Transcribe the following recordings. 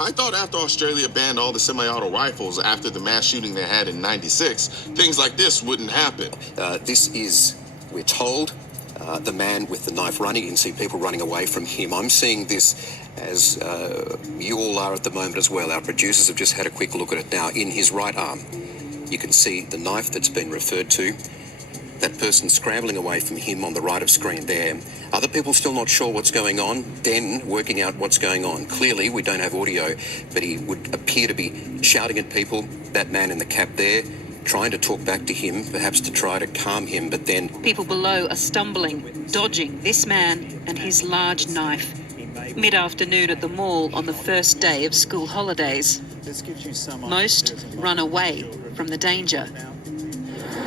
I thought after Australia banned all the semi-auto rifles after the mass shooting they had in '96, things like this wouldn't happen. This is, we're told, the man with the knife running. You can see people running away from him. I'm seeing this as you all are at the moment as well. Our producers have just had a quick look at it now. In his right arm, you can see the knife that's been referred to. That person scrambling away from him on the right of screen there. Other people still not sure what's going on. Den working out what's going on. Clearly, we don't have audio, but he would appear to be shouting at people. That man in the cap there, trying to talk back to him, perhaps to try to calm him, but then... People below are stumbling, dodging this man and his large knife. Mid-afternoon at the mall on the first day of school holidays. Most run away from the danger.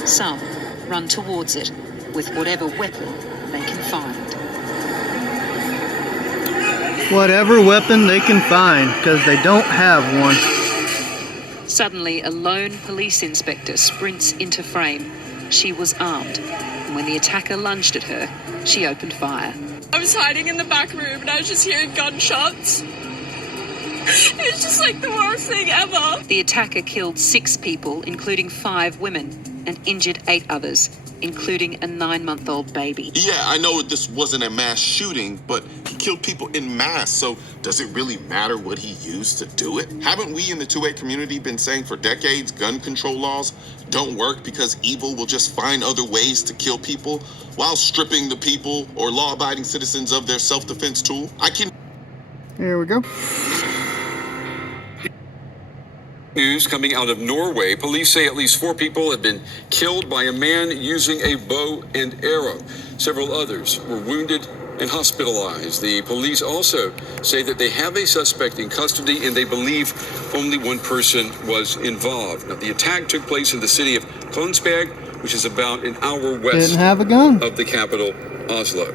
Some run towards it with whatever weapon they can find. Whatever weapon they can find, because they don't have one. Suddenly, a lone police inspector sprints into frame. She was armed, and when the attacker lunged at her, she opened fire. I was hiding in the back room and I was just hearing gunshots. It's just like the worst thing ever. The attacker killed 6 people, including 5 women, and injured 8 others, including a 9-month-old baby. Yeah, I know this wasn't a mass shooting, but he killed people in mass, so does it really matter what he used to do it? Haven't we in the 2A community been saying for decades gun control laws don't work because evil will just find other ways to kill people while stripping the people or law-abiding citizens of their self-defense tool? Here we go. News coming out of Norway. Police say at least 4 people have been killed by a man using a bow and arrow. Several others were wounded and hospitalized. The police also say that they have a suspect in custody and they believe only one person was involved. Now, the attack took place in the city of Kongsberg, which is about an hour west Didn't have a gun. of the capital, Oslo.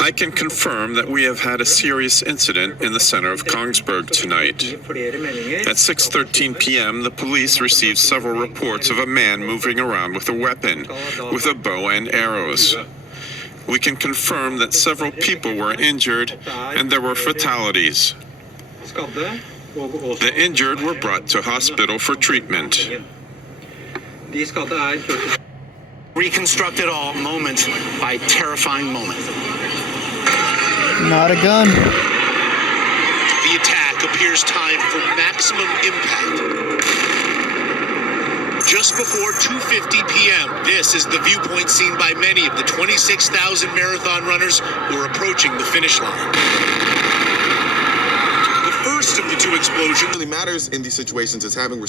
I can confirm that we have had a serious incident in the center of Kongsberg tonight. At 6:13 p.m., the police received several reports of a man moving around with a weapon, with a bow and arrows. We can confirm that several people were injured and there were fatalities. The injured were brought to hospital for treatment. Reconstruct it all moment by terrifying moment. Not a gun. The attack appears timed for maximum impact. Just before 2:50 p.m., this is the viewpoint seen by many of the 26,000 marathon runners who are approaching the finish line. The first of the 2 explosions What really matters in these situations is having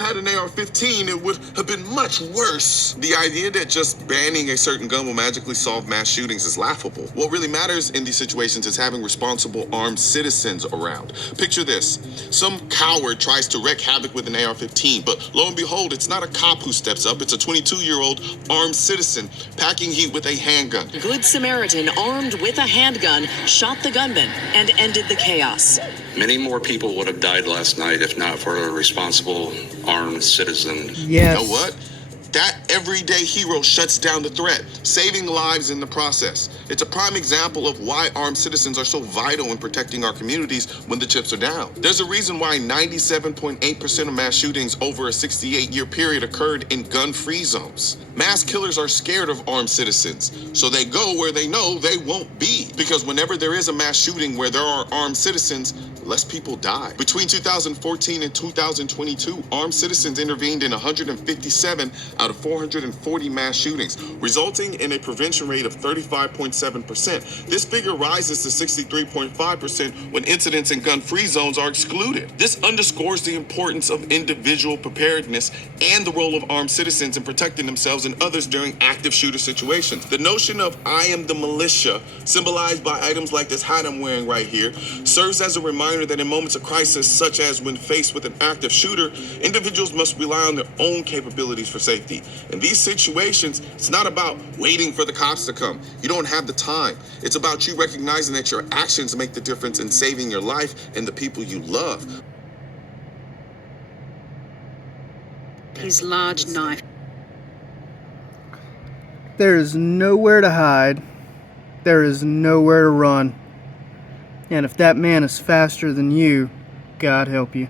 had an AR-15, it would have been much worse. The idea that just banning a certain gun will magically solve mass shootings is laughable. What really matters in these situations is having responsible armed citizens around. Picture this. Some coward tries to wreak havoc with an AR-15, but lo and behold, it's not a cop who steps up, it's a 22-year-old armed citizen packing heat with a handgun. Good Samaritan armed with a handgun shot the gunman and ended the chaos. Many more people would have died last night if not for a responsible armed citizen. Yes. You know what? That everyday hero shuts down the threat, saving lives in the process. It's a prime example of why armed citizens are so vital in protecting our communities when the chips are down. There's a reason why 97.8% of mass shootings over a 68-year period occurred in gun-free zones. Mass killers are scared of armed citizens, so they go where they know they won't be. Because whenever there is a mass shooting where there are armed citizens, less people die. Between 2014 and 2022, armed citizens intervened in 157 out of 440 mass shootings, resulting in a prevention rate of 35.7%. This figure rises to 63.5% when incidents in gun-free zones are excluded. This underscores the importance of individual preparedness and the role of armed citizens in protecting themselves and others during active shooter situations. The notion of I am the militia, symbolized by items like this hat I'm wearing right here, serves as a reminder that in moments of crisis, such as when faced with an active shooter, individuals must rely on their own capabilities for safety. In these situations, it's not about waiting for the cops to come. You don't have the time. It's about you recognizing that your actions make the difference in saving your life and the people you love. His large knife. There is nowhere to hide. there is nowhere to run. And if that man is faster than you, God help you.